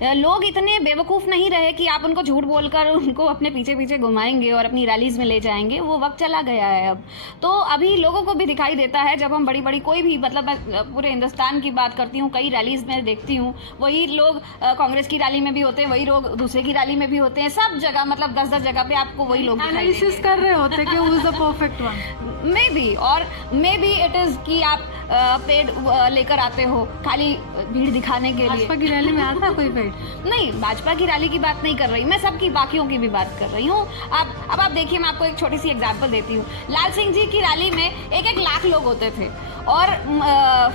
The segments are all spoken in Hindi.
लोग इतने बेवकूफ़ नहीं रहे कि आप उनको झूठ बोलकर उनको अपने पीछे पीछे घुमाएंगे और अपनी रैलीज में ले जाएंगे। वो वक्त चला गया है अब। तो अभी लोगों को भी दिखाई देता है, जब हम बड़ी बड़ी कोई भी, मतलब मैं पूरे हिंदुस्तान की बात करती हूँ, कई रैलीज में देखती हूँ, वही लोग कांग्रेस की रैली में भी होते हैं, वही लोग दूसरे की रैली में भी होते हैं, सब जगह मतलब 10-10 जगह पे आपको वही लोग एनालिसिस कर रहे होते कि who is the perfect one. May be, और मे बी इट इज कि आप पेड लेकर आते हो खाली भीड़ दिखाने के लिए। भाजपा की रैली में आता कोई पेड? नहीं, भाजपा की रैली की बात नहीं कर रही मैं, सबकी बाकियों की भी बात कर रही हूँ। अब आप देखिए, मैं आपको एक छोटी सी एग्जांपल देती हूँ। लाल सिंह जी की रैली में 1-1 लाख लोग होते थे और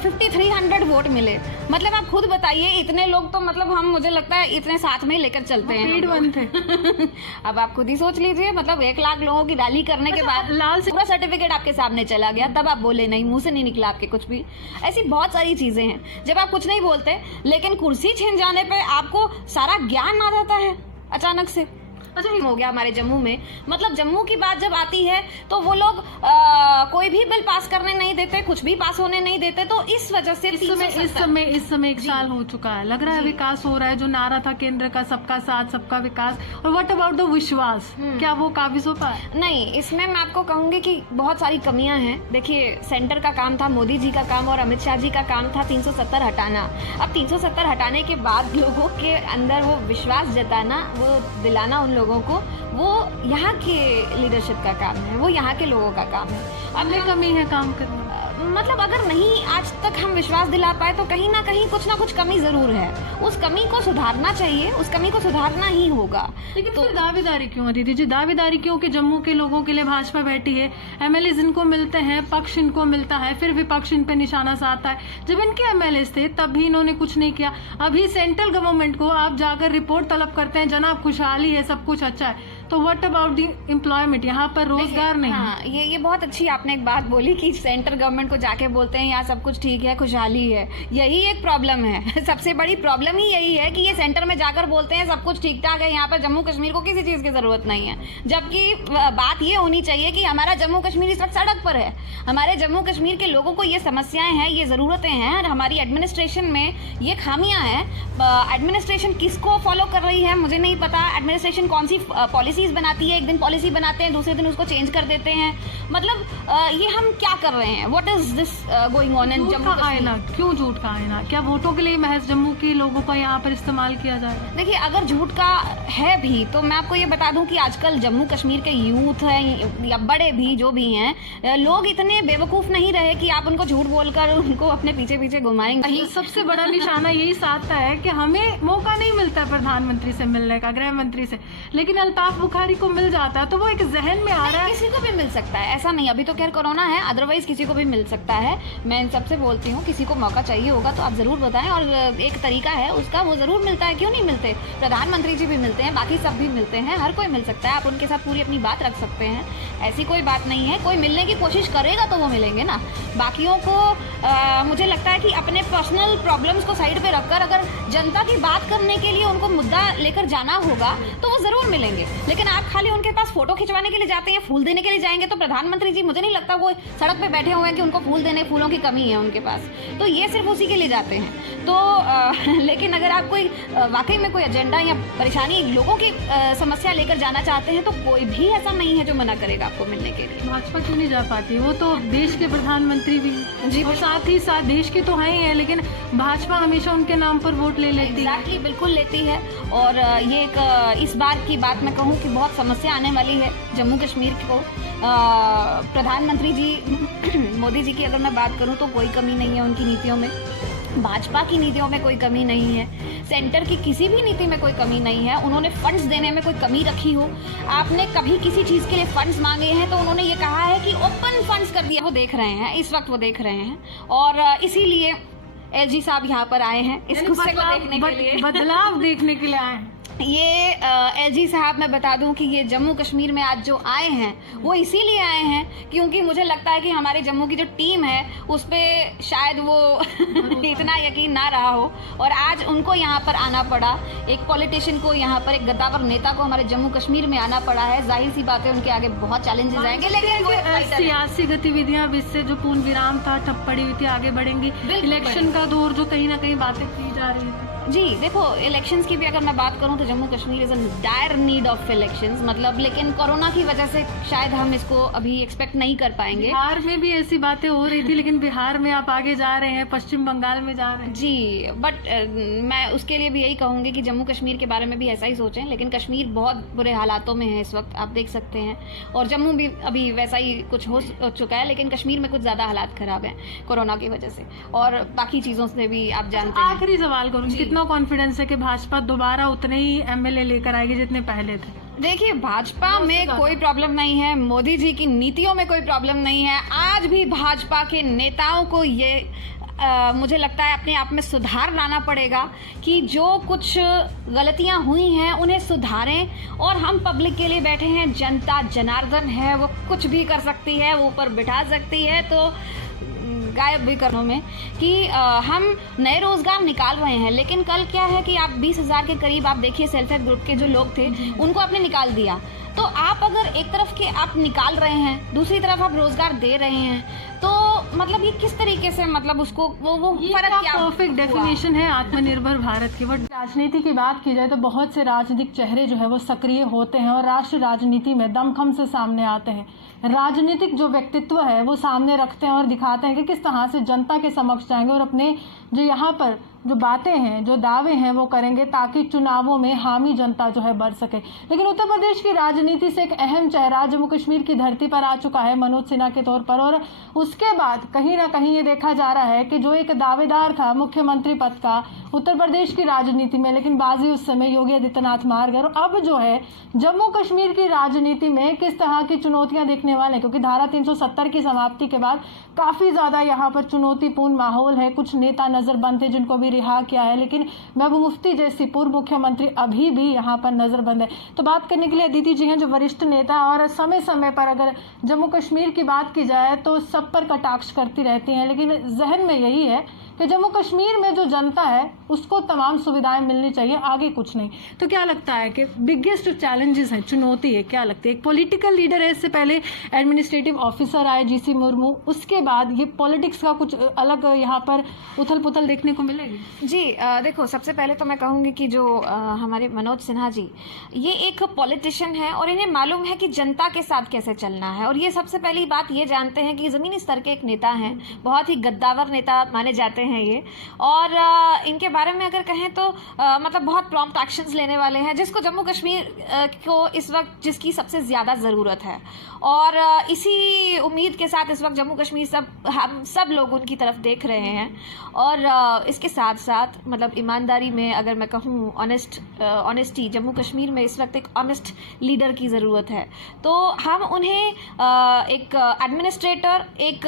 5300 वोट मिले। मतलब आप खुद बताइए, इतने लोग तो मतलब हम, मुझे लगता है इतने साथ में ही लेकर चलते हैं। पेड वन थे। अब आप खुद ही सोच लीजिए, मतलब 1 लाख लोगों की रैली करने के बाद लाल सिंह पूरा सर्टिफिकेट आपके सामने चला गया, तब आप बोले नहीं, मुंह से नहीं निकला आपके कुछ भी। ऐसी बहुत सारी चीजें हैं जब आप कुछ नहीं बोलते, लेकिन कुर्सी छीन जाने पे आपको सारा ज्ञान आ जाता है अचानक से। अच्छा, हो गया हमारे जम्मू में, मतलब जम्मू की बात जब आती है तो वो लोग कोई भी बिल पास करने नहीं देते, कुछ भी पास होने नहीं देते। तो इस वजह से इस समय 1 साल हो चुका है, लग रहा है विकास हो रहा है। जो नारा था केंद्र का, सबका साथ सबका विकास, और व्हाट अबाउट द विश्वास, क्या वो काबिज हो पाया? नहीं, इसमें मैं आपको कहूंगी कि बहुत सारी कमियां हैं। देखिए, सेंटर का काम था, मोदी जी का काम और अमित शाह जी का काम था 370 हटाना। अब 370 हटाने के बाद लोगों के अंदर वो विश्वास जताना, वो दिलाना उन लोगों को, वो यहाँ के लीडरशिप का काम है, वो यहाँ के लोगों का काम है। अब में कमी है काम करने, मतलब अगर नहीं आज तक हम विश्वास दिला पाए तो कहीं ना कहीं कुछ ना कुछ कमी जरूर है। उस कमी को सुधारना चाहिए, उस कमी को सुधारना ही होगा। लेकिन फिर दावेदारी क्यों है दीदी जी? दावेदारी क्यों कि जम्मू के लोगों के लिए भाजपा बैठी है, एमएलए इनको मिलते हैं, पक्ष इनको मिलता है, फिर विपक्ष इन पे निशाना साधता है। जब इनके एमएलए थे तब भी इन्होंने कुछ नहीं किया। अभी सेंट्रल गवर्नमेंट को आप जाकर रिपोर्ट तलब करते हैं, जनाब खुशहाली है, सब कुछ अच्छा है, तो व्हाट अबाउट दी एम्प्लॉयमेंट? यहाँ पर रोजगार नहीं। हाँ, ये बहुत अच्छी आपने एक बात बोली कि सेंट्रल गवर्नमेंट को जाके बोलते हैं यहाँ सब कुछ ठीक है, खुशहाली है। यही एक प्रॉब्लम है। सबसे बड़ी प्रॉब्लम ही यही है कि ये सेंटर में जाकर बोलते हैं सब कुछ ठीक ठाक है, यहाँ पर जम्मू कश्मीर को किसी चीज की जरूरत नहीं है। जबकि बात ये होनी चाहिए कि हमारा जम्मू कश्मीर इस वक्त सड़क पर है। हमारे जम्मू कश्मीर के लोगों को ये समस्याएं हैं, ये जरूरतें हैं, और हमारी एडमिनिस्ट्रेशन में ये खामियां हैं। एडमिनिस्ट्रेशन किसको फॉलो कर रही है मुझे नहीं पता। एडमिनिस्ट्रेशन कौन सी पॉलिसीज बनाती है, एक दिन पॉलिसी बनाते हैं, दूसरे दिन उसको चेंज कर देते हैं। मतलब ये हम क्या कर रहे हैं? What is this going on in Jammu Kashmir? क्यों झूठ का आईना? क्या वोटों के लिए महज जम्मू के लोगों का यहाँ पर इस्तेमाल किया जाए? देखिए, अगर झूठ का है भी तो मैं आपको ये बता दूं कि आजकल जम्मू कश्मीर के यूथ हैं या बड़े भी जो भी हैं, लोग इतने बेवकूफ नहीं रहे कि आप उनको झूठ बोलकर उनको अपने पीछे पीछे घुमाएंगे। सबसे बड़ा निशाना यही साधता है कि हमें मौका नहीं मिलता है प्रधानमंत्री से मिलने का, गृह मंत्री से, लेकिन अल्ताफ बुखारी को मिल जाता है, तो वो एक जहन में आ रहा है। किसी को भी मिल सकता है, ऐसा नहीं। अभी तो खैर कोरोना है, अदरवाइज किसी को भी मिल सकता है। मैं इन सबसे बोलती हूँ, किसी को मौका चाहिए होगा तो आप जरूर बताएं, और एक तरीका है उसका, वो जरूर मिलता है। क्यों नहीं मिलते? प्रधानमंत्री जी भी मिलते हैं, बाकी सब भी मिलते हैं, हर कोई मिल सकता है। आप उनके साथ पूरी अपनी बात रख सकते हैं, ऐसी कोई बात नहीं है। कोई मिलने की कोशिश करेगा तो वो मिलेंगे ना। बाकियों को मुझे लगता है कि अपने पर्सनल प्रॉब्लम्स को साइड पे रखकर अगर जनता की बात करने के लिए उनको मुद्दा लेकर जाना होगा तो वो जरूर मिलेंगे। लेकिन आप खाली उनके पास फोटो खिंचवाने के लिए जाते हैं, फूल देने के लिए जाएंगे, तो प्रधानमंत्री जी मुझे नहीं लगता वो सड़क पे बैठे हुए हैं कि उनको फूल देने, फूलों की कमी है उनके पास, तो ये सिर्फ उसी के लिए जाते हैं। तो लेकिन अगर आप कोई वाकई में कोई एजेंडा या परेशानी, लोगों की समस्या लेकर जाना चाहते हैं तो कोई भी ऐसा नहीं है जो मना करेगा आपको मिलने के लिए। भाजपा क्यों नहीं जा पाती? वो तो देश के प्रधानमंत्री भी जी, और साथ ही साथ देश के तो हैं ही है, लेकिन भाजपा हमेशा उनके नाम पर वोट ले लेती है। बिल्कुल लेती है। और ये एक इस बार की बात मैं कहूँ कि बहुत समस्या आने वाली है जम्मू कश्मीर को। प्रधानमंत्री जी मोदी जी की अगर मैं बात करूं तो कोई कमी नहीं है उनकी नीतियों में, भाजपा की नीतियों में कोई कमी नहीं है, सेंटर की किसी भी नीति में कोई कमी नहीं है। उन्होंने फंड्स देने में कोई कमी रखी हो, आपने कभी किसी चीज़ के लिए फंड्स मांगे हैं तो उन्होंने ये कहा है कि ओपन फंड्स कर दिया। वो देख रहे हैं, इस वक्त वो देख रहे हैं, और इसीलिए एलजी साहब यहाँ पर आए हैं इस गुस्से को देखने के लिए, बदलाव देखने के लिए आए हैं। ये एलजी साहब, मैं बता दूं कि ये जम्मू कश्मीर में आज जो आए हैं वो इसीलिए आए हैं क्योंकि मुझे लगता है कि हमारे जम्मू की जो टीम है उस पर शायद वो इतना यकीन ना रहा हो, और आज उनको यहाँ पर आना पड़ा। एक पॉलिटिशियन को यहाँ पर, एक गद्दावर नेता को हमारे जम्मू कश्मीर में आना पड़ा है। जाहिर सी बात है उनके आगे बहुत चैलेंजेस आएंगे, लेकिन सियासी गतिविधियां इससे जो पूर्ण विराम था, ठप पड़ी हुई थी, आगे बढ़ेंगी। इलेक्शन का दौर जो कहीं ना कहीं बातें की जा रही है। जी देखो, इलेक्शंस की भी अगर मैं बात करूं तो Jammu Kashmir is in dire need of elections, मतलब लेकिन कोरोना की वजह से शायद हम इसको अभी एक्सपेक्ट नहीं कर पाएंगे। बिहार में भी ऐसी बातें हो रही थी, लेकिन बिहार में आप आगे जा रहे हैं, पश्चिम बंगाल में जा रहे हैं। जी, बट मैं उसके लिए भी यही कहूंगी कि जम्मू कश्मीर के बारे में भी ऐसा ही सोचें, लेकिन कश्मीर बहुत बुरे हालातों में है इस वक्त, आप देख सकते हैं, और जम्मू भी अभी वैसा ही कुछ हो चुका है, लेकिन कश्मीर में कुछ ज़्यादा हालात खराब हैं कोरोना की वजह से, और बाकी चीज़ों से भी आप जानते हैं। आखिरी सवाल करूँ, कितना कॉन्फिडेंस है कि भाजपा दोबारा उतने ही एमएलए लेकर आएगी जितने पहले थे? देखिए, भाजपा में कोई प्रॉब्लम नहीं है, मोदी जी की नीतियों में कोई प्रॉब्लम नहीं है। आज भी भाजपा के नेताओं को ये मुझे लगता है अपने आप में सुधार लाना पड़ेगा कि जो कुछ गलतियां हुई हैं उन्हें सुधारें, और हम पब्लिक के लिए बैठे हैं, जनता जनार्दन है, वो कुछ भी कर सकती है, वो ऊपर बिठा सकती है, तो गायब भी करने में कि हम नए रोजगार निकाल रहे हैं, लेकिन कल क्या है कि आप 20,000 के करीब आप देखिए सेल्फ हेल्प ग्रुप के जो लोग थे उनको आपने निकाल दिया। तो आप अगर एक तरफ के आप निकाल रहे हैं, दूसरी तरफ आप रोजगार दे रहे हैं, तो मतलब ये किस तरीके से, मतलब उसको वो फर्क क्या? परफेक्ट डेफिनेशन है आत्मनिर्भर भारत की। बट राजनीति की बात की जाए तो बहुत से राजनीतिक चेहरे जो है वो सक्रिय होते हैं और राष्ट्रीय राजनीति में दमखम से सामने आते हैं। राजनीतिक जो व्यक्तित्व है वो सामने रखते हैं और दिखाते हैं कि किस तरह से जनता के समक्ष जाएंगे और अपने जो यहाँ पर जो बातें हैं, जो दावे हैं वो करेंगे ताकि चुनावों में हामी जनता जो है बढ़ सके। लेकिन उत्तर प्रदेश की राजनीति से एक अहम चेहरा जम्मू कश्मीर की धरती पर आ चुका है मनोज सिन्हा के तौर पर, और उसके बाद कहीं ना कहीं ये देखा जा रहा है कि जो एक दावेदार था मुख्यमंत्री पद का उत्तर प्रदेश की राजनीति में, लेकिन बाजी उस समय योगी आदित्यनाथ मार गए, और अब जो है जम्मू कश्मीर की राजनीति में किस तरह की चुनौतियां देखने वाले हैं, क्योंकि धारा 370 की समाप्ति के बाद काफी ज्यादा यहाँ पर चुनौतीपूर्ण माहौल है। कुछ नेता नजरबंद थे जिनको भी रिहा किया है, लेकिन महबूब मुफ्ती जैसी पूर्व मुख्यमंत्री अभी भी यहाँ पर नजरबंद है। तो बात करने के लिए अदिति जी हैं जो वरिष्ठ नेता, और समय समय पर अगर जम्मू कश्मीर की बात की जाए तो सब पर कटाक्ष करती रहती हैं, लेकिन जहन में यही है कि जम्मू कश्मीर में जो जनता है उसको तमाम सुविधाएं मिलनी चाहिए, आगे कुछ नहीं। तो क्या लगता है कि बिगेस्ट चैलेंजेस है, चुनौती है, क्या लगती है? एक पॉलिटिकल लीडर है, इससे पहले एडमिनिस्ट्रेटिव ऑफिसर आए जीसी मुर्मू, उसके बाद ये पॉलिटिक्स का कुछ अलग यहाँ पर उथल पुथल देखने को मिलेगी? जी देखो, सबसे पहले तो मैं कहूँगी कि जो हमारे मनोज सिन्हा जी, ये एक पॉलिटिशियन है और इन्हें मालूम है कि जनता के साथ कैसे चलना है, और ये सबसे पहली बात ये जानते हैं कि ज़मीनी स्तर के एक नेता हैं, बहुत ही गद्दावर नेता माने जाते हैं ये, और इनके बारे में अगर कहें तो मतलब बहुत प्रॉम्प्ट एक्शंस लेने वाले हैं, जिसको जम्मू कश्मीर को इस वक्त जिसकी सबसे ज़्यादा ज़रूरत है, और इसी उम्मीद के साथ इस वक्त जम्मू कश्मीर हम सब लोग उनकी तरफ देख रहे हैं। और इसके साथ साथ मतलब ईमानदारी में अगर मैं कहूँ, ऑनेस्टी, जम्मू कश्मीर में इस वक्त एक ऑनेस्ट लीडर की ज़रूरत है। तो हम उन्हें एक एडमिनिस्ट्रेटर, एक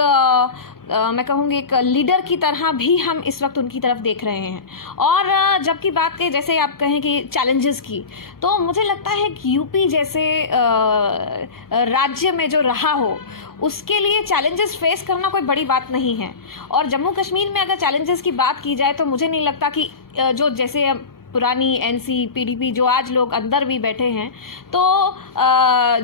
मैं कहूँगी एक लीडर की तरह भी हम इस वक्त उनकी तरफ देख रहे हैं। और जबकि बात करें, जैसे आप कहें कि चैलेंजेस की, तो मुझे लगता है कि यूपी जैसे राज्य में जो रहा हो, उसके लिए चैलेंजेस फेस करना कोई बड़ी बात नहीं है। और जम्मू कश्मीर में अगर चैलेंजेस की बात की जाए तो मुझे नहीं लगता कि जो जैसे पुरानी एनसी पीडीपी जो आज लोग अंदर भी बैठे हैं, तो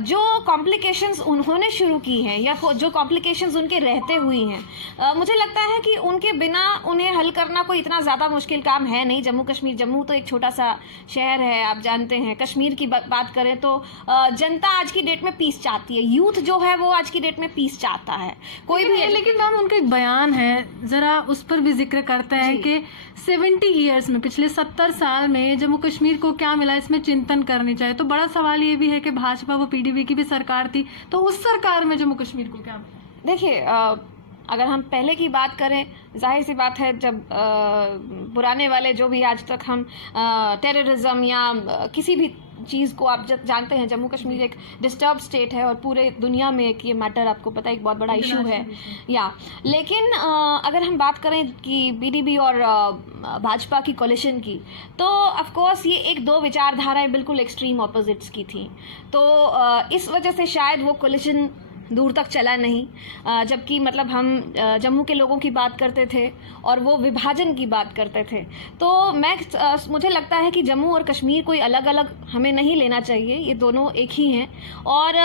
जो कॉम्प्लिकेशंस उन्होंने शुरू की हैं या जो कॉम्प्लिकेशंस उनके रहते हुई हैं, मुझे लगता है कि उनके बिना उन्हें हल करना कोई इतना ज़्यादा मुश्किल काम है नहीं। जम्मू तो एक छोटा सा शहर है, आप जानते हैं। कश्मीर की बात करें तो जनता आज की डेट में पीस चाहती है, यूथ जो है वो आज की डेट में पीस चाहता है, कोई भी। लेकिन मैम, उनका एक बयान है, जरा उस पर भी जिक्र करते हैं कि 70 ईयर्स में, पिछले 70 साल में जम्मू कश्मीर को क्या मिला, इसमें चिंतन करनी चाहिए। तो बड़ा सवाल ये भी है कि भाजपा व पीडीपी की भी सरकार थी, तो उस सरकार में जम्मू कश्मीर को क्या मिला? देखिए, अगर हम पहले की बात करें, जाहिर सी बात है, जब पुराने वाले जो भी आज तक हम टेररिज्म या किसी भी चीज़ को आप जानते हैं, जम्मू कश्मीर एक डिस्टर्ब स्टेट है और पूरे दुनिया में एक ये मैटर आपको पता है एक बहुत बड़ा इशू है या। लेकिन अगर हम बात करें कि बीडीपी और भाजपा की कोलिशन की, तो ऑफ कोर्स ये एक दो विचारधाराएं बिल्कुल एक्सट्रीम ऑपोजिट्स की थी। तो इस वजह से शायद वो कोलिशन दूर तक चला नहीं, जबकि मतलब हम जम्मू के लोगों की बात करते थे और वो विभाजन की बात करते थे। तो मुझे लगता है कि जम्मू और कश्मीर कोई अलग अलग हमें नहीं लेना चाहिए, ये दोनों एक ही हैं। और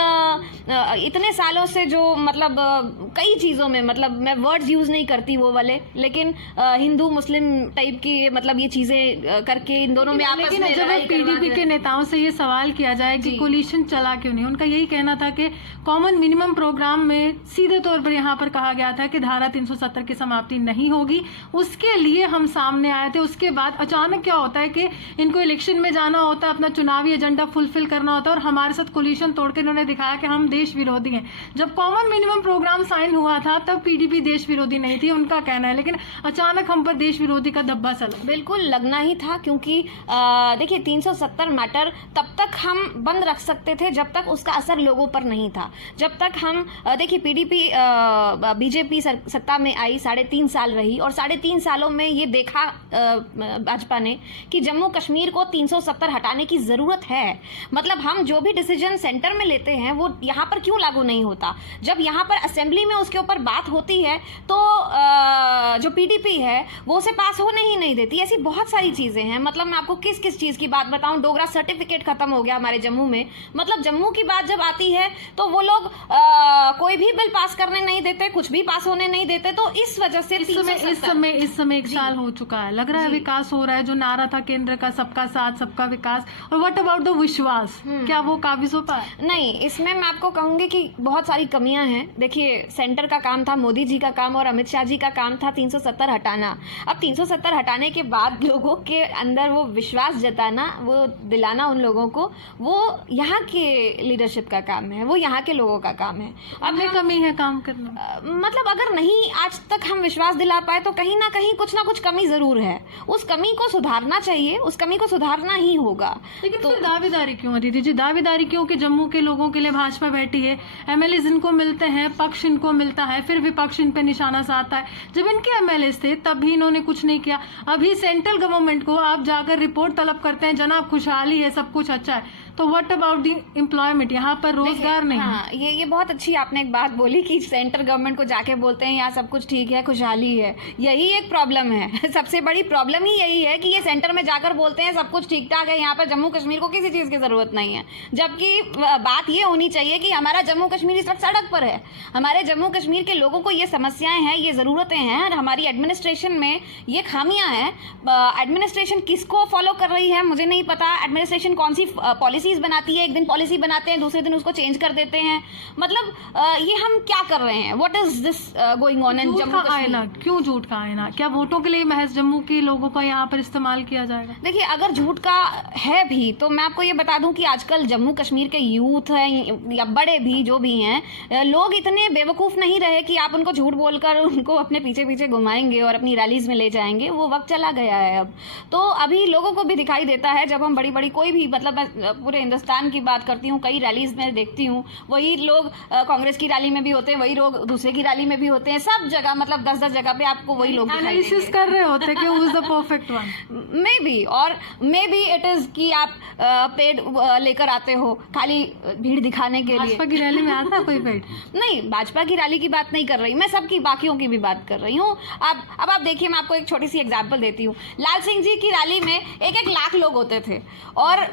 इतने सालों से जो मतलब कई चीज़ों में, मतलब मैं वर्ड्स यूज़ नहीं करती वो वाले, लेकिन हिंदू मुस्लिम टाइप की मतलब ये चीज़ें करके इन दोनों में आपस में जब पीडीपी के नेताओं से ये सवाल किया जाए कि कोलिशन चला क्यों नहीं, उनका यही कहना था कि कॉमन मिनिमम प्रोग्राम में सीधे तौर पर यहाँ पर कहा गया था कि धारा 370 की समाप्ति नहीं होगी, उसके लिए हम सामने आए थे। उसके बाद अचानक क्या होता है कि इनको इलेक्शन में जाना होता है, अपना चुनावी एजेंडा फुलफिल करना होता है और हमारे साथ कोलिशन तोड़ के इन्होंने दिखाया कि हम देश विरोधी हैं। जब कॉमन मिनिमम प्रोग्राम साइन हुआ था तब पीडीपी देश विरोधी नहीं थी, उनका कहना है, लेकिन अचानक हम पर देश विरोधी का धब्बा चला। बिल्कुल लगना ही था, क्योंकि देखिए 370 मैटर तब तक हम बंद रख सकते थे जब तक उसका असर लोगों पर नहीं था। जब तक हम देखिए पीडीपी बीजेपी सत्ता में आई, 3.5 साल रही और 3.5 सालों में ये देखा भाजपा ने कि जम्मू कश्मीर को 370 हटाने की जरूरत है। मतलब हम जो भी डिसीजन सेंटर में लेते हैं वो यहाँ पर क्यों लागू नहीं होता। जब यहाँ पर असेंबली में उसके ऊपर बात होती है तो जो पीडीपी है वो उसे पास होने ही नहीं देती। ऐसी बहुत सारी चीजें हैं। मतलब मैं आपको किस किस चीज की बात बताऊं, डोगरा सर्टिफिकेट खत्म हो गया हमारे जम्मू में। मतलब जम्मू की बात जब आती है तो वो लोग कोई भी बिल पास करने नहीं देते, कुछ भी पास होने नहीं देते। तो इस वजह से इस समय 1 साल हो चुका है, लग रहा है विकास हो रहा है। जो नारा था केंद्र का सबका साथ सबका विकास, और व्हाट अबाउट द विश्वास, क्या वो काबिज हो पाया? नहीं, इसमें मैं आपको कहूंगी कि बहुत सारी कमियां हैं। देखिए सेंटर का काम था, मोदी जी का काम और अमित शाह जी का काम था 370 हटाना। अब 370 हटाने के बाद लोगों के अंदर वो विश्वास जताना, वो दिलाना उन लोगों को, वो यहाँ के लीडरशिप का काम है, वो यहाँ के लोगों का काम है। अब में कमी है काम करना। मतलब अगर नहीं आज तक हम विश्वास दिला पाए तो कहीं ना कहीं कुछ ना कुछ कमी जरूर है। उस कमी को सुधारना चाहिए, उस कमी को सुधारना ही होगा। लेकिन तो फिर दावेदारी क्यों अदिति जी, दावेदारी क्यों कि जम्मू के लोगों के लिए भाजपा बैठी है, एमएलए इनको मिलते हैं, पक्ष इनको मिलता है, फिर विपक्ष इन पे निशाना साधता है। जब इनके एमएलए थे तब भी इन्होंने कुछ नहीं किया। अभी सेंट्रल गवर्नमेंट को आप जाकर रिपोर्ट तलब करते हैं, जनाब खुशहाली है, सब कुछ अच्छा है, तो व्हाट अबाउट दी एम्प्लॉयमेंट, यहाँ पर रोजगार नहीं। हाँ, ये बहुत अच्छी आपने एक बात बोली कि सेंट्रल गवर्नमेंट को जाके बोलते हैं यहाँ सब कुछ ठीक है, खुशहाली है। यही एक प्रॉब्लम है। सबसे बड़ी प्रॉब्लम ही यही है कि ये सेंटर में जाकर बोलते हैं सब कुछ ठीक ठाक है, यहाँ पर जम्मू कश्मीर को किसी चीज की जरूरत नहीं है। जबकि बात ये होनी चाहिए कि हमारा जम्मू कश्मीर इस वक्त सड़क पर है। हमारे जम्मू कश्मीर के लोगों को ये समस्याएं हैं, ये जरूरतें हैं, और हमारी एडमिनिस्ट्रेशन में ये खामियां हैं। एडमिनिस्ट्रेशन किसको फॉलो कर रही है मुझे नहीं पता। एडमिनिस्ट्रेशन कौन सी पॉलिसीज बनाती है, एक दिन पॉलिसी बनाते हैं, दूसरे दिन उसको चेंज कर देते हैं। मतलब ये हम क्या कर रहे हैं? What is this going on in Jammu Kashmir? क्यों झूठ का आईना? क्या वोटों के लिए महज जम्मू के लोगों का यहाँ पर इस्तेमाल किया जाएगा? देखिए अगर झूठ का है भी तो मैं आपको ये बता दूं कि आजकल जम्मू कश्मीर के यूथ हैं या बड़े भी जो भी हैं, लोग इतने बेवकूफ नहीं रहे कि आप उनको झूठ बोलकर उनको अपने पीछे पीछे घुमाएंगे और अपनी रैलीज में ले जाएंगे। वो वक्त चला गया है अब। तो अभी लोगों को भी दिखाई देता है जब हम बड़ी बड़ी कोई भी, मतलब मैं पूरे हिंदुस्तान की बात करती हूँ, कई रैलीज में देखती हूँ, वही लोग कांग्रेस की रैली में भी होते हैं, वही लोग दूसरे की रैली में भी होते हैं, सब जगह मतलब 10-10 जगह पे आपको वही लोग एनालिसिस कर रहे होते कि who is the perfect one. May be, और मे बी इट इज कि आप पेड लेकर आते हो खाली भीड़ दिखाने के लिए। भाजपा की रैली में आता कोई पेड? नहीं, भाजपा की रैली की बात नहीं कर रही मैं, सबकी बाकियों की भी बात कर रही हूँ। अब आप देखिए, मैं आपको एक छोटी सी एग्जांपल देती हूँ। लाल सिंह जी की रैली में 1-1 लाख लोग होते थे और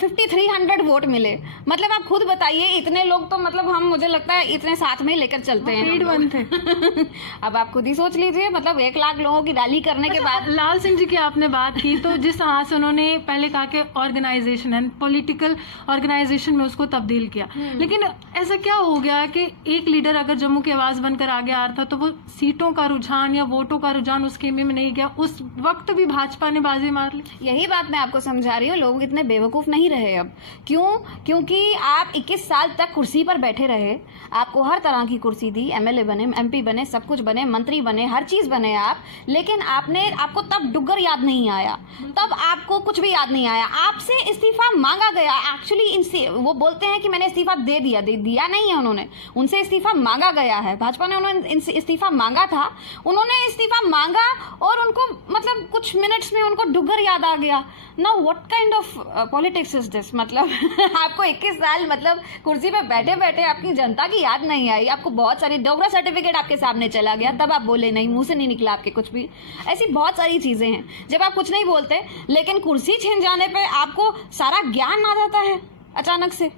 5300 वोट मिले। मतलब आप खुद बताइए, इतने लोग तो मतलब हम, मुझे लगता है इतने साथ में लेकर चलते हैं। पेड वन थे। अब आप खुद ही सोच लीजिए, मतलब 1 लाख लोगों की रैली करने के बाद। लाल सिंह जी की आपने बात की, तो जिस तरह से उन्होंने पहले कहा कि ऑर्गेनाइजेशन एंड पॉलिटिकल ऑर्गेनाइजेशन में उसको तब्दील किया, लेकिन ऐसा क्या हो गया कि एक लीडर अगर जम्मू की आवाज बनकर आगे आ रहा था तो वो सीटों का रुझान या वोटों का रुझान उस खेमे में नहीं गया, उस वक्त भी भाजपा ने बाजी मार ली। यही बात मैं आपको समझा रही हूँ, लोग इतने बेवकूफ नहीं रहे अब। क्यों? क्योंकि आप 21 साल तक कुर्सी पर बैठे रहे, आपको हर तरह की कुर्सी दी, एमएलए बने, एमपी बने, सब कुछ बने, मंत्री बने, हर चीज बने आप, लेकिन आपको तब डुग्गर याद नहीं आया, तब आपको कुछ भी याद नहीं आया। आपसे इस्तीफा मांगा गया। एक्चुअली वो बोलते हैं कि मैंने इस्तीफा दे दिया नहीं है उन्होंने, उनसे इस्तीफा मांगा गया है। भाजपा ने उन्होंने इस्तीफा मांगा था, उन्होंने इस्तीफा मांगा और उनको मतलब कुछ मिनट्स में उनको डुग्गर याद आ गया। Now what kind of politics is this, मतलब आपको 21 साल मतलब कुर्सी पे बैठे बैठे आपकी जनता की याद नहीं आई, आपको बहुत सारी डोगरा सर्टिफिकेट आपके सामने चला गया, तब आप बोले नहीं, मुंह से नहीं निकला आपके कुछ भी। ऐसी बहुत सारी चीजें हैं जब आप कुछ नहीं बोलते, लेकिन कुर्सी छीन जाने पे आपको सारा ज्ञान आ जाता है अचानक से।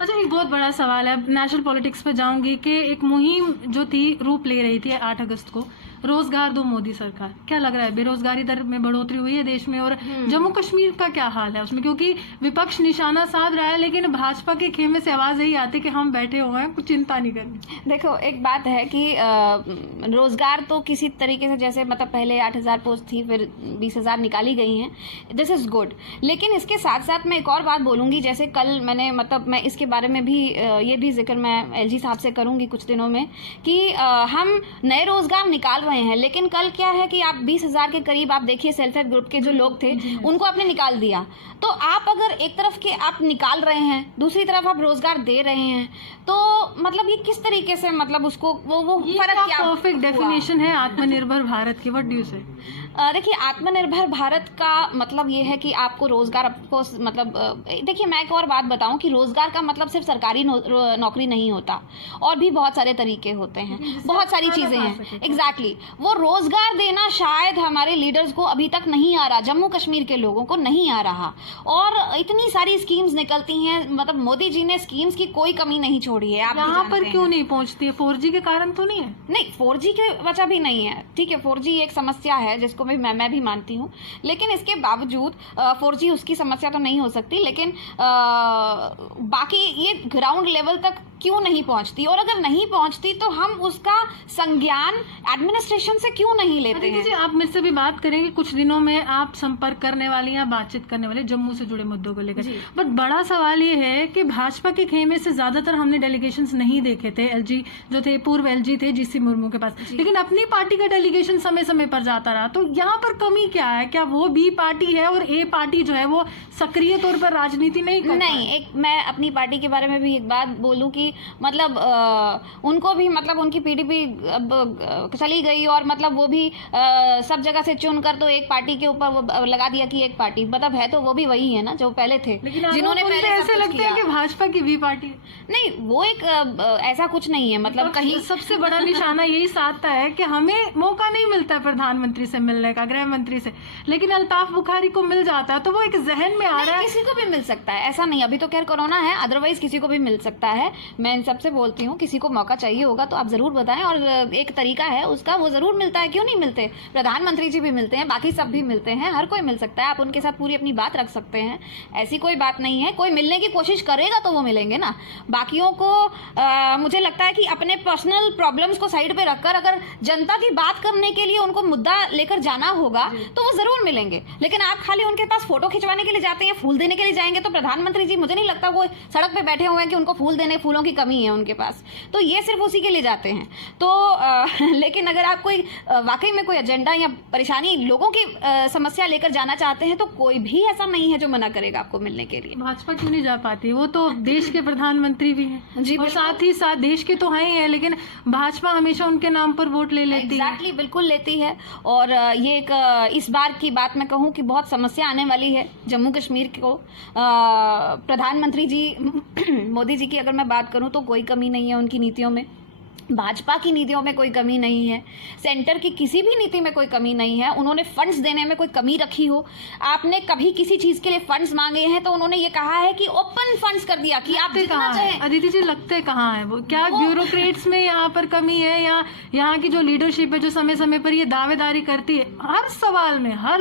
अच्छा, एक बहुत बड़ा सवाल है, अब नेशनल पॉलिटिक्स पे जाऊंगी कि एक मुहिम जो थी रूप ले रही थी 8 अगस्त को, रोजगार दो मोदी सरकार, क्या लग रहा है बेरोजगारी दर में बढ़ोतरी हुई है देश में? और जम्मू कश्मीर का क्या हाल है उसमें? क्योंकि विपक्ष निशाना साध रहा है, लेकिन भाजपा के खेमे से आवाज यही आती है कि हम बैठे हुए हैं, कुछ चिंता नहीं करनी। देखो, एक बात है कि रोजगार तो किसी तरीके से, जैसे मतलब पहले 8,000 पोस्ट थी, फिर 20,000 निकाली गई हैं, दिस इज गुड। लेकिन इसके साथ साथ मैं एक और बात बोलूंगी, जैसे कल मैंने मतलब मैं इसके बारे में भी ये भी जिक्र मैं एलजी साहब से करूंगी कुछ दिनों में कि हम नए रोजगार निकाल रहे हैं, लेकिन कल क्या है कि आप 20,000 के करीब आप देखिए सेल्फ हेल्प ग्रुप के जो लोग थे उनको आपने निकाल दिया। तो आप अगर एक तरफ के आप निकाल रहे हैं, दूसरी तरफ आप रोजगार दे रहे हैं, तो मतलब ये किस तरीके से, मतलब उसको वो फर्क क्या? परफेक्ट डेफिनेशन है आत्मनिर्भर भारत की, व्हाट डू यू से? देखिए, आत्मनिर्भर भारत का मतलब ये है कि आपको रोजगार, आपको मतलब देखिए मैं एक और बात बताऊं कि रोजगार का मतलब सिर्फ सरकारी नौकरी नहीं होता, और भी बहुत सारे तरीके होते हैं, बहुत सारी चीजें हैं। एग्जैक्टली, वो रोजगार देना शायद हमारे लीडर्स को अभी तक नहीं आ रहा, जम्मू कश्मीर के लोगों को नहीं आ रहा। और इतनी सारी स्कीम्स निकलती हैं, मतलब मोदी जी ने स्कीम्स की कोई कमी नहीं छोड़ी है। आप यहाँ पर क्यों नहीं पहुँचती है? 4G के कारण तो नहीं है? नहीं, 4G की वजह भी नहीं है, ठीक है, 4G एक समस्या है जिसको मैं भी मानती हूँ, लेकिन इसके बावजूद 4G उसकी समस्या तो नहीं हो सकती, लेकिन बाकी ये ग्राउंड लेवल तक क्यों नहीं पहुंचती, और अगर नहीं पहुंचती तो हम उसका संज्ञान एडमिनिस्ट्रेशन से क्यों नहीं लेते हैं? जी, आप मेरे से भी बात करेंगे, कुछ दिनों में आप संपर्क करने वाली हैं, बातचीत करने वाले जम्मू से जुड़े मुद्दों को लेकर, बट बड़ा सवाल ये है कि भाजपा के खेमे से ज्यादातर हमने डेलीगेशंस नहीं देखे थे। एलजी जो थे, पूर्व एलजी थे जीसी मुर्मू के पास, लेकिन अपनी पार्टी का डेलीगेशन समय समय पर जाता रहा। तो यहाँ पर कमी क्या है? क्या वो बी पार्टी है और ए पार्टी जो है वो सक्रिय तौर पर राजनीति नहीं कर? नहीं, एक मैं अपनी पार्टी के बारे में भी एक बात बोलूं कि मतलब उनको भी, मतलब उनकी पीडीपी अब चली गई, और मतलब वो भी सब जगह से चुन कर तो एक पार्टी के ऊपर वो लगा दिया कि एक पार्टी, मतलब है तो वो भी वही है ना जो पहले थे, जिन्होंने पहले ऐसे लगता है कि भाजपा की भी पार्टी। नहीं, वो एक ऐसा कुछ नहीं है, मतलब कहीं सबसे बड़ा निशाना यही साधता है कि हमें मौका नहीं मिलता है प्रधानमंत्री से मिलने का, गृह मंत्री से, लेकिन अल्ताफ बुखारी को मिल जाता है, तो वो एक जहन में आ रहा है। किसी को भी मिल सकता है, ऐसा नहीं, अभी तो खैर कोरोना है, अदरवाइज किसी को भी मिल सकता है। मैं इन सबसे बोलती हूँ, किसी को मौका चाहिए होगा तो आप जरूर बताएं, और एक तरीका है उसका, वो जरूर मिलता है, क्यों नहीं मिलते? प्रधानमंत्री जी भी मिलते हैं, बाकी सब भी मिलते हैं, हर कोई मिल सकता है, आप उनके साथ पूरी अपनी बात रख सकते हैं, ऐसी कोई बात नहीं है। कोई मिलने की कोशिश करेगा तो वो मिलेंगे ना। बाकियों को मुझे लगता है कि अपने पर्सनल प्रॉब्लम्स को साइड पे रखकर अगर जनता की बात करने के लिए उनको मुद्दा लेकर जाना होगा तो वो जरूर मिलेंगे। लेकिन आप खाली उनके पास फोटो खिंचवाने के लिए जाते हैं, फूल देने के लिए जाएंगे, तो प्रधानमंत्री जी मुझे नहीं लगता वो सड़क पे बैठे हुए हैं कि उनको फूल देने, फूलों की कमी है उनके पास, तो ये सिर्फ उसी के लिए जाते हैं। तो लेकिन अगर आप कोई वाकई में कोई एजेंडा या परेशानी, लोगों की समस्या लेकर जाना चाहते हैं, तो कोई भी ऐसा नहीं है जो मना करेगा आपको मिलने के लिए। भाजपा क्यों नहीं जा पाती? वो तो देश के प्रधानमंत्री भी हैं जी, और साथ ही साथ देश के तो हैं ही है, लेकिन भाजपा हमेशा उनके नाम पर वोट ले लेती है। एग्जैक्टली, बिल्कुल लेती है। और ये एक इस बार की बात मैं कहूँ कि बहुत समस्या आने वाली है जम्मू कश्मीर को। प्रधानमंत्री जी मोदी जी की अगर मैं बात करूँ तो कोई कमी नहीं है उनकी नीतियों में, भाजपा की नीतियों में कोई कमी नहीं है, सेंटर की किसी भी नीति में कोई कमी नहीं है। उन्होंने फंड्स देने में कोई कमी रखी हो, आपने कभी किसी चीज के लिए फंड्स मांगे हैं तो उन्होंने ये कहा है कि ओपन फंड्स कर दिया कि आप जितना चाहें। अदिति जी, लगते कहाँ है वो? क्या ब्यूरोक्रेट्स में यहाँ पर कमी है, या यहाँ की जो लीडरशिप है जो समय समय पर ये दावेदारी करती है हर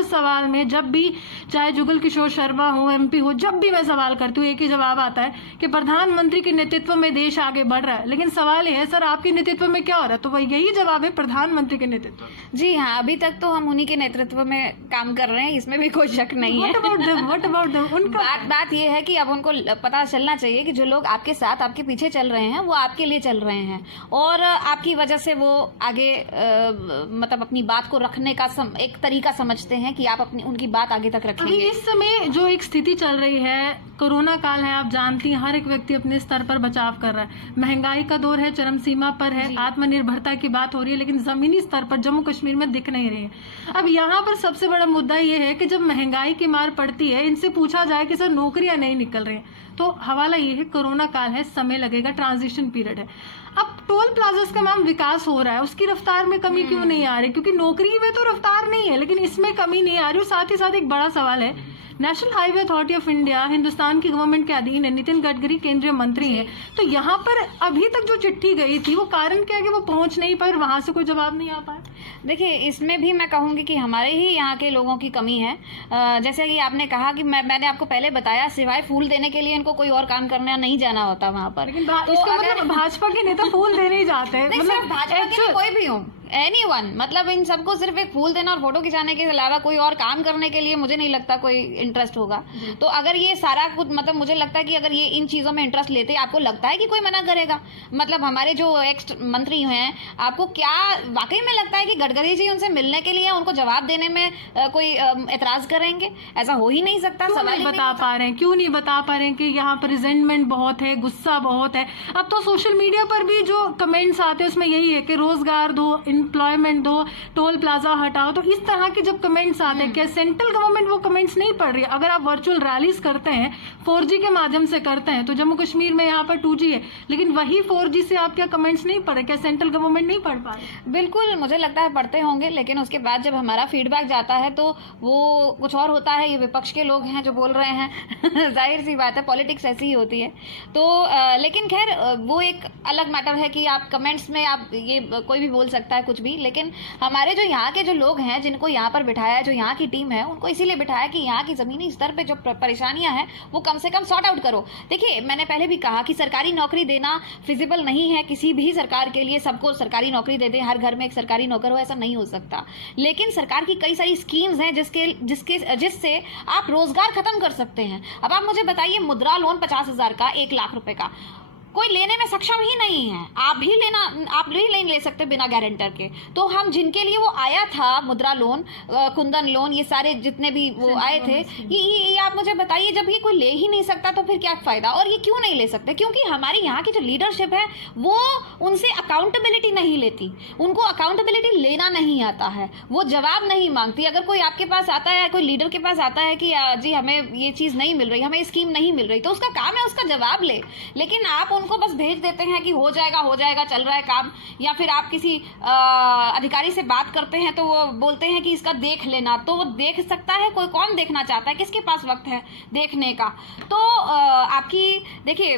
सवाल में जब भी, चाहे जुगल किशोर शर्मा हो, MP हो, जब भी मैं सवाल करती हूँ एक ही जवाब आता है कि प्रधानमंत्री के नेतृत्व में देश आगे बढ़ रहा है। लेकिन सवाल ये है, सर आपके नेतृत्व में क्या हो रहा है? तो वही यही जवाब है, प्रधानमंत्री के नेतृत्व में। जी हाँ, अभी तक तो हम उन्हीं के नेतृत्व में काम कर रहे हैं, इसमें भी कोई शक नहीं है। What about them? उनका बात ये है कि अब उनको पता चलना चाहिए कि जो लोग आपके साथ, आपके पीछे चल रहे हैं, वो आपके लिए चल रहे हैं, और आपकी वजह से वो आगे मतलब अपनी बात को रखने का एक तरीका समझते हैं कि आप अपनी उनकी बात आगे तक रखेंगे। इस समय जो एक स्थिति चल रही है, कोरोना काल है, आप जानती हैं, हर एक व्यक्ति अपने स्तर पर बचाव कर रहा है। महंगाई का दौर है, चरम सीमा पर है, आत्मनिर्भरता की बात हो रही है, लेकिन जमीनी स्तर पर जम्मू कश्मीर में दिख नहीं रही है। अब यहाँ पर सबसे बड़ा मुद्दा ये है कि जब महंगाई की मार पड़ती है, इनसे पूछा जाए कि सर नौकरियां नहीं निकल रही हैं, तो हवाला ये है कोरोना काल है, समय लगेगा, ट्रांजिशन पीरियड है। अब टोल प्लाजास का मैम विकास हो रहा है, उसकी रफ्तार में कमी क्यों नहीं आ रही? क्योंकि नौकरी में तो रफ्तार नहीं है, लेकिन इसमें कमी नहीं आ रही। और साथ ही साथ एक बड़ा सवाल है, national highway authority of India Hindustan की गवर्नमेंट के अधीन है, नितिन गडकरी केंद्रीय मंत्री हैं, तो यहाँ पर अभी तक जो चिट्ठी गई थी वो कारण क्या है कि वो पहुंच नहीं पाई, वहां से कोई जवाब नहीं आ पाया? देखिए, इसमें भी मैं कहूंगी कि हमारे ही यहाँ के लोगों की कमी है। जैसे कि आपने कहा कि मैंने आपको पहले बताया, सिवाय फूल देने के लिए इनको कोई और काम करने नहीं जाना होता वहाँ पर। लेकिन तो इसका मतलब भाजपा के नेता फूल देने ही जाते हैं, मतलब भाजपा के कोई भी हो, एनीवन, मतलब इन सबको सिर्फ एक फूल देना और फोटो खिंचाने के अलावा कोई और काम करने के लिए मुझे नहीं लगता कोई इंटरेस्ट होगा। तो अगर ये सारा कुछ, मतलब मुझे लगता है कि अगर ये इन चीजों में इंटरेस्ट लेते, आपको लगता है कि कोई मना करेगा? मतलब हमारे जो एक्स मंत्री हैं, आपको क्या वाकई में लगता है कि गडकरी जी उनसे मिलने के लिए, उनको जवाब देने में कोई एतराज करेंगे? ऐसा हो ही नहीं सकता। सवाल नहीं बता पा रहे हैं, क्यों नहीं बता पा रहे हैं कि यहाँ पर रिजेंटमेंट बहुत है, गुस्सा बहुत है। अब तो सोशल मीडिया पर भी जो कमेंट्स आते हैं उसमें यही है कि रोजगार दो, एम्प्लॉयमेंट दो, टोल प्लाजा हटाओ। तो इस तरह के जब कमेंट्स आते हैं, क्या सेंट्रल गवर्नमेंट वो कमेंट्स नहीं पढ़ रही है? अगर आप वर्चुअल रैलीज करते हैं, 4G के माध्यम से करते हैं, तो जम्मू कश्मीर में यहाँ पर 2G है, लेकिन वही 4G से आप क्या कमेंट्स नहीं पढ़ रहे? क्या सेंट्रल गवर्नमेंट नहीं पढ़ पा रही? बिल्कुल, मुझे लगता है पढ़ते होंगे, लेकिन उसके बाद जब हमारा फीडबैक जाता है तो वो कुछ और होता है। ये विपक्ष के लोग हैं जो बोल रहे हैं जाहिर सी बात है, पॉलिटिक्स ऐसी ही होती है। तो लेकिन खैर, वो एक अलग मैटर है कि आप कमेंट्स में आप ये कोई भी बोल सकता है कुछ भी, लेकिन हमारे जो यहाँ के जो लोग हैं, जिनको यहाँ पर बिठाया है, जो यहाँ की टीम है, उनको इसीलिए बिठाया कि यहाँ की जमीनी स्तर पे जो परेशानियां हैं वो कम से कम सॉर्ट आउट करो। देखिए, मैंने पहले भी कहा कि सरकारी नौकरी देना फिजिबल नहीं है किसी भी सरकार के लिए। सबको सरकारी नौकरी दे दें, हर घर में एक सरकारी नौकर हो, ऐसा नहीं हो सकता। लेकिन सरकार की कई सारी स्कीम्स हैं जिससे आप रोजगार खत्म कर सकते हैं। अब आप मुझे बताइए, मुद्रा लोन 50,000 का, 1 लाख रुपए का, कोई लेने में सक्षम ही नहीं है। आप भी नहीं ले सकते बिना गारंटर के। तो हम जिनके लिए वो आया था मुद्रा लोन, कुंदन लोन, ये सारे जितने भी वो आए थे, ये आप मुझे बताइए, जब ये कोई ले ही नहीं सकता तो फिर क्या फायदा? और ये क्यों नहीं ले सकते? क्योंकि हमारी यहाँ की जो लीडरशिप है वो उनसे अकाउंटेबिलिटी नहीं लेती, उनको अकाउंटेबिलिटी लेना नहीं आता है, वो जवाब नहीं मांगती। अगर कोई आपके पास आता है, कोई लीडर के पास आता है कि जी हमें ये चीज़ नहीं मिल रही, हमें स्कीम नहीं मिल रही, तो उसका काम है उसका जवाब ले। लेकिन आप उनको बस भेज देते हैं कि हो जाएगा, चल रहा है काम। या फिर आप किसी अधिकारी से बात करते हैं तो वो बोलते हैं कि इसका देख लेना। तो वो देख सकता है कोई? कौन देखना चाहता है? किसके पास वक्त है देखने का? तो आपकी देखिए,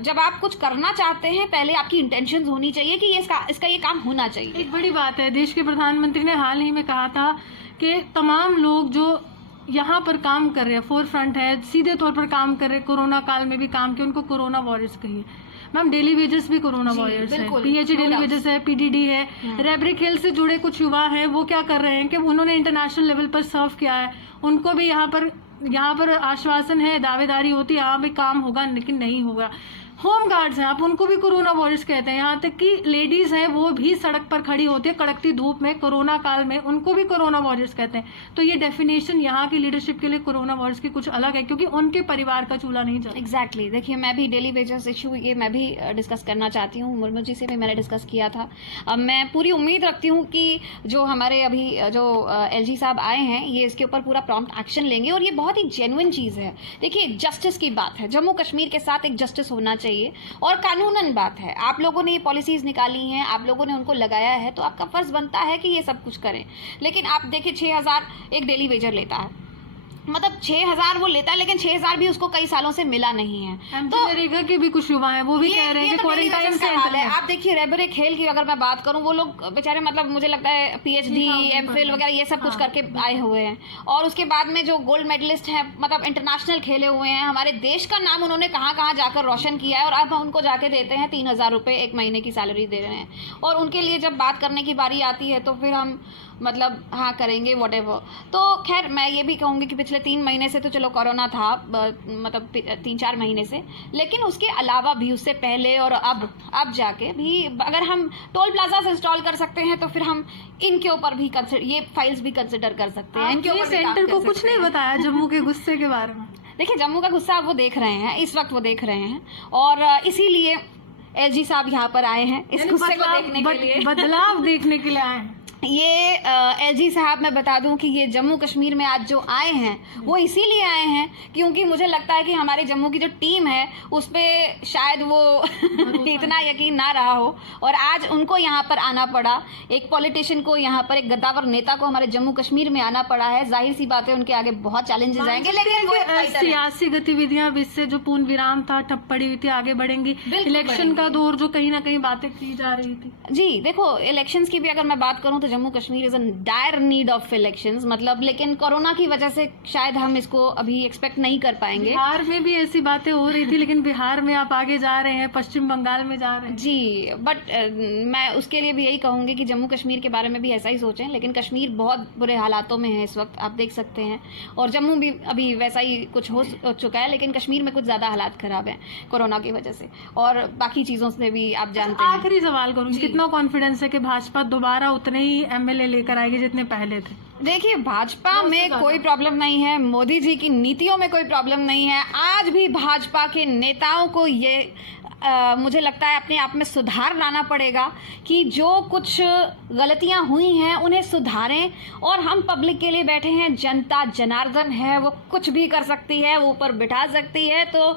जब आप कुछ करना चाहते हैं, पहले आपकी इंटेंशन होनी चाहिए कि इसका ये काम होना चाहिए। एक बड़ी बात है, देश के प्रधानमंत्री ने हाल ही में कहा था कि तमाम लोग जो यहाँ पर काम कर रहे हैं, फोर फ्रंट है, सीधे तौर पर काम कर रहे हैं, कोरोना काल में भी काम किया, उनको कोरोना वॉरियर्स कहिए। मैम, डेली वेजेस भी कोरोना वॉरियर्स है, PHE डेली वेजेस है, PDD है, रैबरिक खेल से जुड़े कुछ युवा हैं, वो क्या कर रहे हैं कि उन्होंने इंटरनेशनल लेवल पर सर्व किया है, उनको भी यहाँ पर आश्वासन है, दावेदारी होती है, हाँ भाई काम होगा, लेकिन नहीं होगा। होम गार्ड्स हैं, आप उनको भी कोरोना वॉरियर्स कहते हैं। यहाँ तक कि लेडीज हैं, वो भी सड़क पर खड़ी होती है कड़कती धूप में कोरोना काल में, उनको भी कोरोना वॉरियर्स कहते हैं। तो ये डेफिनेशन यहाँ की लीडरशिप के लिए कोरोना वॉरियर्स की कुछ अलग है, क्योंकि उनके परिवार का चूल्हा नहीं जला। एग्जैक्टली। देखिए, मैं भी डेली वेजेस इशू ये मैं भी डिस्कस करना चाहती हूँ, मुर्मू जी से भी मैंने डिस्कस किया था। अब मैं पूरी उम्मीद रखती हूँ कि जो हमारे अभी जो LG साहब आए हैं, ये इसके ऊपर पूरा प्रॉम्प्ट एक्शन लेंगे, और ये बहुत ही जेन्युइन चीज़ है। देखिए, जस्टिस की बात है, जम्मू कश्मीर के साथ एक जस्टिस होना चाहिए, और कानूनन बात है। आप लोगों ने ये पॉलिसीज निकाली हैं, आप लोगों ने उनको लगाया है, तो आपका फर्ज बनता है कि ये सब कुछ करें। लेकिन आप देखिए, 6,000 एक डेली वेजर लेता है, मतलब 6,000 वो लेता है, लेकिन 6,000 भी उसको कई सालों से मिला नहीं है। तो नरेगा के भी कुछ युवा हैं, वो भी कह रहे हैं कि क्वारंटाइन सेंटर है। आप देखिए, रेबरे खेल की अगर मैं बात करूं, वो लोग बेचारे, मतलब मुझे लगता है PhD MPhil वगैरह ये सब कुछ करके आए हुए हैं, और उसके बाद में जो गोल्ड मेडलिस्ट हैं, मतलब इंटरनेशनल खेले हुए हैं, हमारे देश का नाम उन्होंने कहाँ कहाँ जाकर रोशन किया है, और अब उनको जाके देते हैं 3,000 रुपये 1 महीने की सैलरी दे रहे हैं। और उनके लिए जब बात करने की बारी आती है तो फिर हम मतलब हाँ करेंगे वॉटेवर। तो खैर, मैं ये भी कहूँगी कि पिछले 3 महीने से तो चलो कोरोना था, मतलब 3-4 महीने से, लेकिन उसके अलावा भी, उससे पहले और अब जाके भी अगर हम टोल प्लाजा इंस्टॉल कर सकते हैं, तो फिर हम इनके ऊपर भी ये फाइल्स भी कंसिडर कर सकते हैं। इनके ऊपर सेंटर को कुछ नहीं बताया जम्मू के गुस्से के बारे में। देखिए, जम्मू का गुस्सा वो देख रहे हैं, इस वक्त वो देख रहे हैं, और इसीलिए एलजी साहब यहाँ पर आए हैं इस गुस्से को देखने के लिए, बदलाव देखने के लिए आए हैं। ये एलजी साहब, मैं बता दूं कि ये जम्मू कश्मीर में आज जो आए हैं वो इसीलिए आए हैं क्योंकि मुझे लगता है कि हमारी जम्मू की जो टीम है उस पे शायद वो इतना यकीन ना रहा हो, और आज उनको यहाँ पर आना पड़ा। एक पॉलिटिशियन को यहाँ पर, एक गद्दावर नेता को हमारे जम्मू कश्मीर में आना पड़ा है। जाहिर सी बात है उनके आगे बहुत चैलेंजेस आएंगे, लेकिन वो एक fighter है। सियासी गतिविधियां अब इससे जो पूर्ण विराम था, ठप पड़ी हुई थी, आगे बढ़ेंगी। इलेक्शन का दौर जो कहीं ना कहीं बातें की जा रही थी। जी देखो, इलेक्शंस की भी अगर मैं बात करूं तो Jammu Kashmir is in dire need of elections, मतलब, लेकिन कोरोना की वजह से शायद हम इसको अभी एक्सपेक्ट नहीं कर पाएंगे। बिहार में भी ऐसी बातें हो रही थी, लेकिन बिहार में आप आगे जा रहे हैं, पश्चिम बंगाल में जा रहे हैं। जी, बट मैं उसके लिए भी यही कहूंगी कि जम्मू कश्मीर के बारे में भी ऐसा ही सोचें, लेकिन कश्मीर बहुत बुरे हालातों में है इस वक्त, आप देख सकते हैं, और जम्मू भी अभी वैसा ही कुछ हो चुका है, लेकिन कश्मीर में कुछ ज्यादा हालात खराब हैं कोरोना की वजह से, और बाकी चीजों से भी आप जानते हैं। आखिरी सवाल करूँ, कितना कॉन्फिडेंस है कि भाजपा दोबारा उतने ही एमएलए लेकर आएगी जितने पहले थे? देखिए, भाजपा में कोई प्रॉब्लम नहीं है, मोदी जी की नीतियों में कोई प्रॉब्लम नहीं है। आज भी भाजपा के नेताओं को ये मुझे लगता है अपने आप में सुधार लाना पड़ेगा कि जो कुछ गलतियां हुई हैं उन्हें सुधारें, और हम पब्लिक के लिए बैठे हैं, जनता जनार्दन है, वो कुछ भी कर सकती है, वो ऊपर बिठा सकती है तो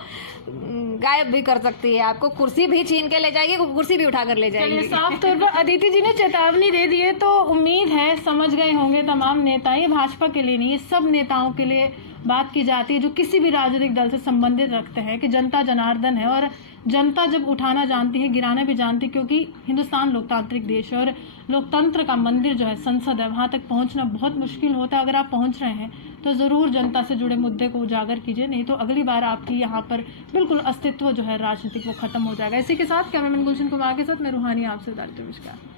गायब भी कर सकती है, आपको कुर्सी भी छीन के ले जाएगी, कुर्सी भी उठा कर ले जाएगी। साफ तौर पर अदिति जी ने चेतावनी दे दी है, तो उम्मीद है समझ गए होंगे तमाम नेता। ये भाजपा के लिए नहीं, ये सब नेताओं के लिए बात की जाती है जो किसी भी राजनीतिक दल से संबंधित रखते हैं कि जनता जनार्दन है, और जनता जब उठाना जानती है, गिराना भी जानती है, क्योंकि हिंदुस्तान लोकतांत्रिक देश है और लोकतंत्र का मंदिर जो है संसद है, वहाँ तक पहुँचना बहुत मुश्किल होता है। अगर आप पहुँच रहे हैं तो ज़रूर जनता से जुड़े मुद्दे को उजागर कीजिए, नहीं तो अगली बार आपकी यहाँ पर बिल्कुल अस्तित्व जो है राजनीतिक वो खत्म हो जाएगा। इसी के साथ कैमरामैन गुलशन कुमार के साथ मैं रूहानी आपसे विदा लेती हूं। नमस्कार।